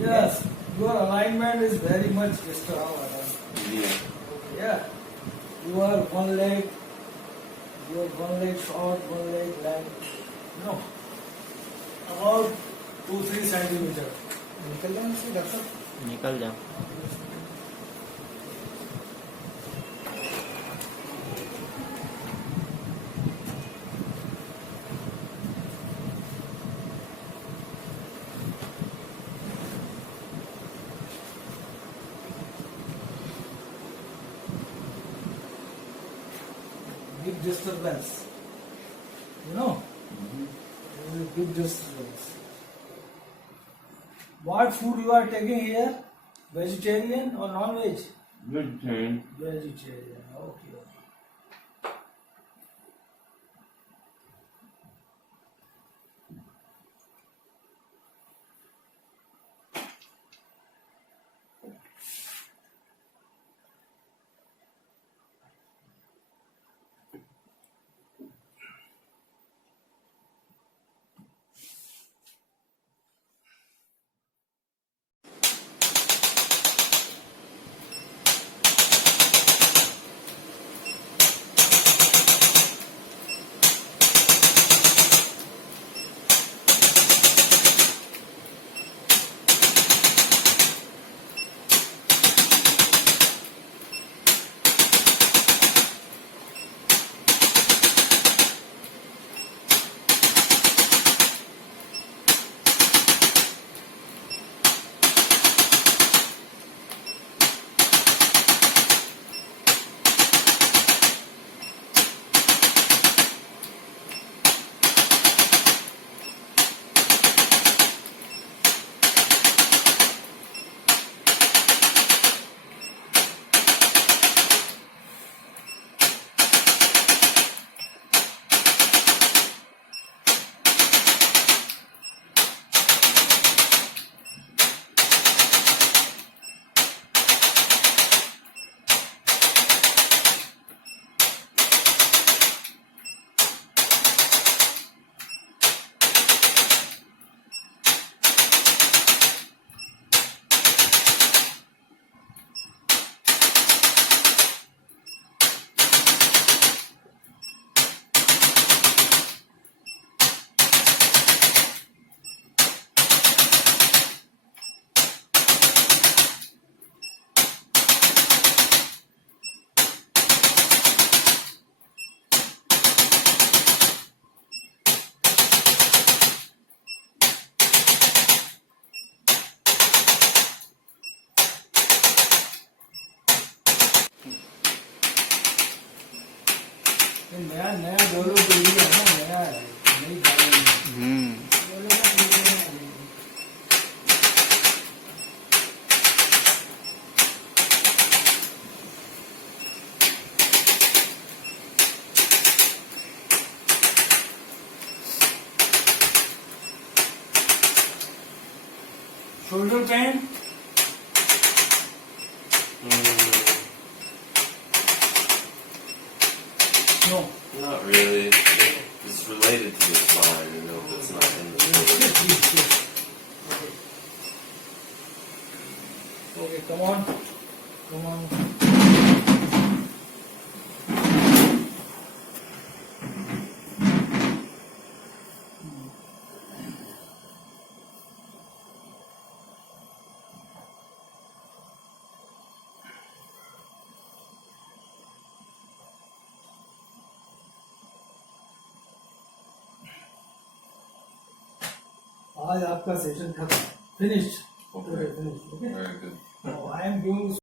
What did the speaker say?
Yes, your alignment is very much disturbed. Yeah. Yeah, you are one leg, short, one leg long. No, about 2-3 centimeters. निकल जाए इससे doctor. निकल जाओ. Big disturbance. You know, there is a big disturbance. What food you are taking here? Vegetarian or non-veg? Vegetarian. Vegetarian. Okay. नया नया बोलो तो ये है ना, नया है, नहीं जानेंगे. बोलेगा तो ये नहीं जानेंगे. Shoulder pain? No. Not really. It's related to the spine, you know, but it's not in the Okay, come on. Come on. आज आपका सेशन खत्म. Finished. Okay. Finished. Okay. Very good. Now I am doing